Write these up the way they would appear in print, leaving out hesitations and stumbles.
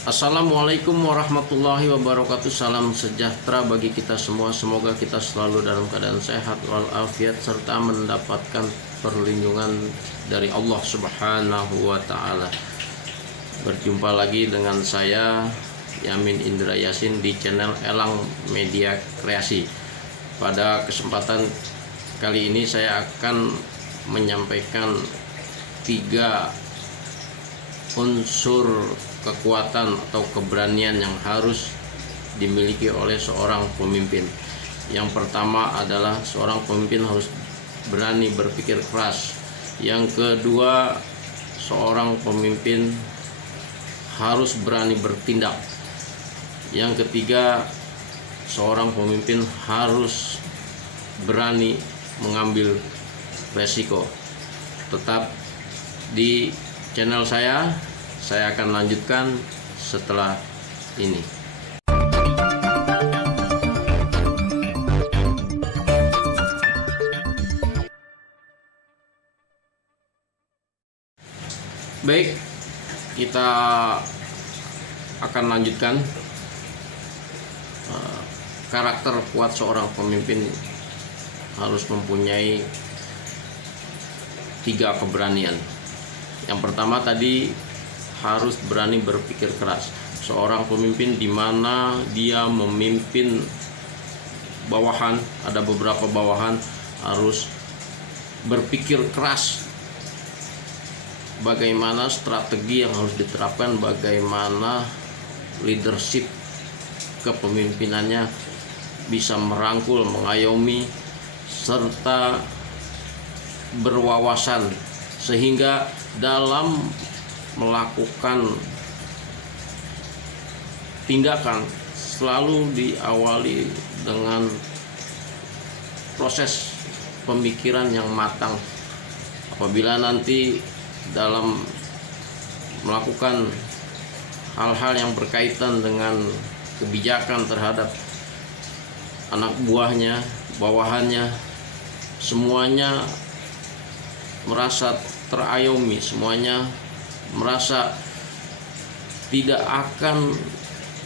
Assalamualaikum warahmatullahi wabarakatuh. Salam sejahtera bagi kita semua. Semoga kita selalu dalam keadaan sehat walafiat serta mendapatkan perlindungan dari Allah Subhanahu wa taala. Berjumpa lagi dengan saya Yamin Indra Yasin di channel Elang Media Kreasi. Pada kesempatan kali ini saya akan menyampaikan 3 unsur kekuatan atau keberanian yang harus dimiliki oleh seorang pemimpin. Yang pertama adalah seorang pemimpin harus berani berpikir keras. Yang kedua, seorang pemimpin harus berani bertindak. Yang ketiga, seorang pemimpin harus berani mengambil resiko. Tetap di channel saya akan lanjutkan setelah ini. Baik, kita akan lanjutkan karakter kuat seorang pemimpin harus mempunyai 3 keberanian. Yang pertama tadi harus berani berpikir keras. Seorang pemimpin di mana dia memimpin bawahan, ada beberapa bawahan, harus berpikir keras bagaimana strategi yang harus diterapkan, bagaimana leadership kepemimpinannya bisa merangkul, mengayomi serta berwawasan sehingga dalam melakukan tindakan selalu diawali dengan proses pemikiran yang matang. Apabila nanti dalam melakukan hal-hal yang berkaitan dengan kebijakan terhadap anak buahnya, bawahannya, semuanya merasa terayomi, semuanya merasa tidak akan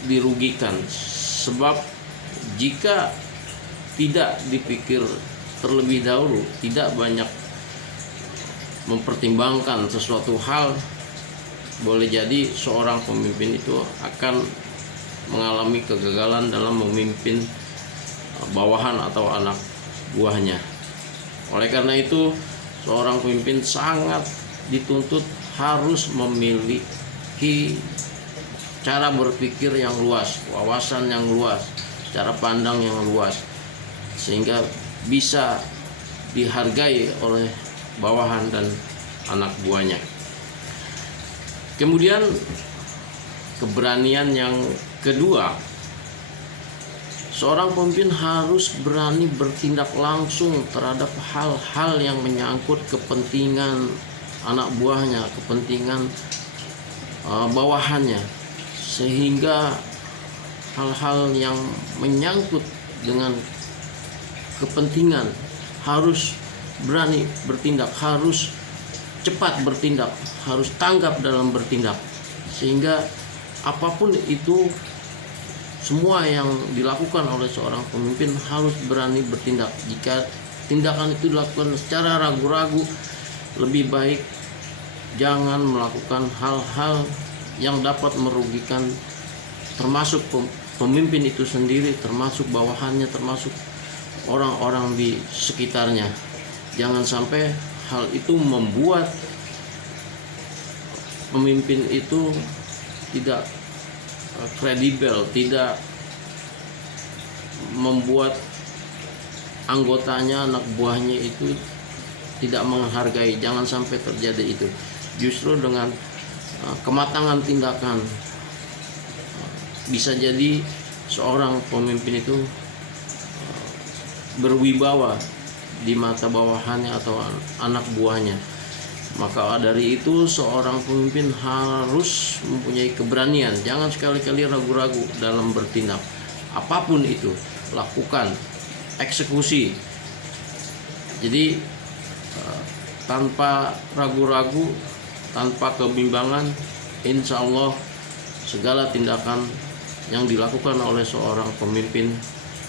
dirugikan. Sebab jika tidak dipikir terlebih dahulu, tidak banyak mempertimbangkan sesuatu hal, boleh jadi seorang pemimpin itu akan mengalami kegagalan dalam memimpin bawahan atau anak buahnya. Oleh karena itu, seorang pemimpin sangat dituntut harus memiliki cara berpikir yang luas, wawasan yang luas, cara pandang yang luas, sehingga bisa dihargai oleh bawahan dan anak buahnya. Kemudian keberanian yang kedua, seorang pemimpin harus berani bertindak langsung terhadap hal-hal yang menyangkut kepentingan anak buahnya, kepentingan bawahannya, sehingga hal-hal yang menyangkut dengan kepentingan harus berani bertindak, harus cepat bertindak, harus tanggap dalam bertindak, sehingga apapun itu, semua yang dilakukan oleh seorang pemimpin harus berani bertindak. Jika tindakan itu dilakukan secara ragu-ragu, lebih baik jangan melakukan hal-hal yang dapat merugikan, termasuk pemimpin itu sendiri, termasuk bawahannya, termasuk orang-orang di sekitarnya. Jangan sampai hal itu membuat pemimpin itu tidak kredibel, tidak membuat anggotanya, anak buahnya itu tidak menghargai. Jangan sampai terjadi itu. Justru dengan kematangan tindakan bisa jadi seorang pemimpin itu berwibawa di mata bawahannya atau anak buahnya. Maka dari itu seorang pemimpin harus mempunyai keberanian. Jangan sekali-kali ragu-ragu dalam bertindak. Apapun itu, lakukan, eksekusi. Jadi tanpa ragu-ragu, tanpa kebimbangan, insya Allah segala tindakan yang dilakukan oleh seorang pemimpin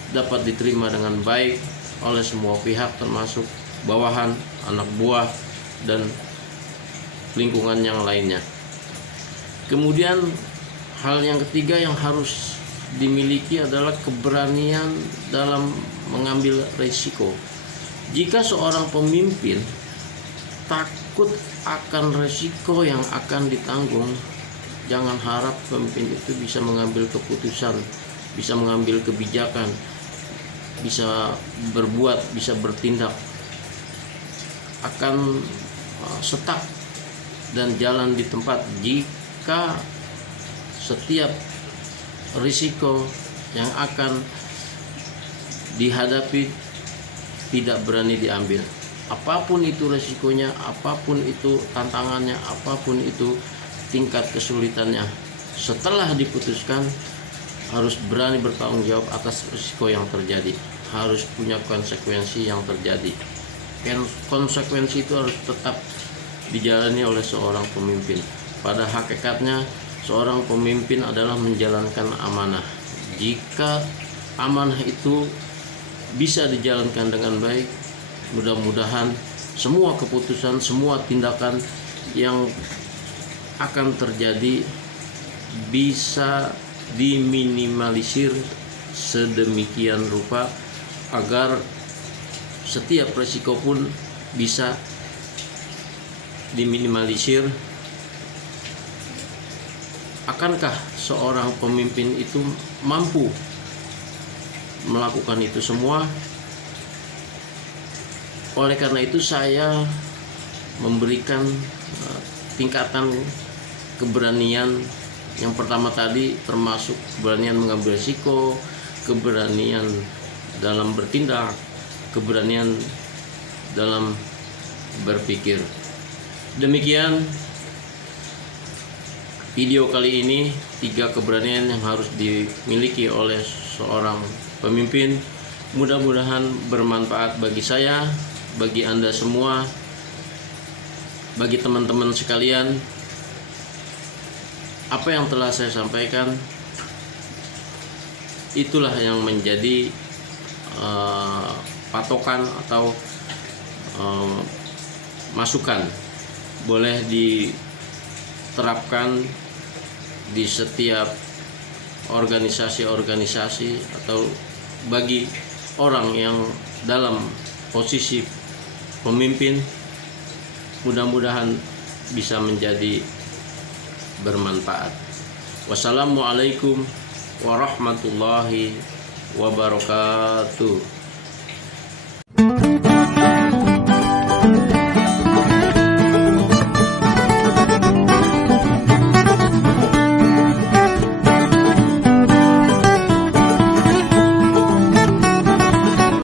dapat diterima dengan baik oleh semua pihak, termasuk bawahan, anak buah, dan lingkungan yang lainnya. Kemudian hal yang ketiga yang harus dimiliki adalah keberanian dalam mengambil risiko. Jika seorang pemimpin takut akan risiko yang akan ditanggung, jangan harap pemimpin itu bisa mengambil keputusan, bisa mengambil kebijakan, bisa berbuat, bisa bertindak. Akan stuck dan jalan di tempat jika setiap risiko yang akan dihadapi tidak berani diambil. Apapun itu resikonya, apapun itu tantangannya, apapun itu tingkat kesulitannya, setelah diputuskan harus berani bertanggung jawab atas risiko yang terjadi, harus punya konsekuensi yang terjadi. Konsekuensi itu harus tetap dijalani oleh seorang pemimpin. Pada hakikatnya seorang pemimpin adalah menjalankan amanah. Jika amanah itu bisa dijalankan dengan baik, mudah-mudahan semua keputusan, semua tindakan yang akan terjadi bisa diminimalisir sedemikian rupa agar setiap resiko pun bisa diminimalisir. Akankah seorang pemimpin itu mampu melakukan itu semua? Oleh karena itu saya memberikan tingkatan keberanian. Yang pertama tadi termasuk keberanian mengambil risiko, keberanian dalam bertindak, keberanian dalam berpikir. Demikian video kali ini, 3 keberanian yang harus dimiliki oleh seorang pemimpin. Mudah-mudahan bermanfaat bagi saya, bagi Anda semua, bagi teman-teman sekalian. Apa yang telah saya sampaikan itulah yang menjadi patokan atau masukan. Boleh diterapkan di setiap organisasi-organisasi atau bagi orang yang dalam posisi pemimpin. Mudah-mudahan bisa menjadi bermanfaat. Wassalamualaikum warahmatullahi wabarakatuh.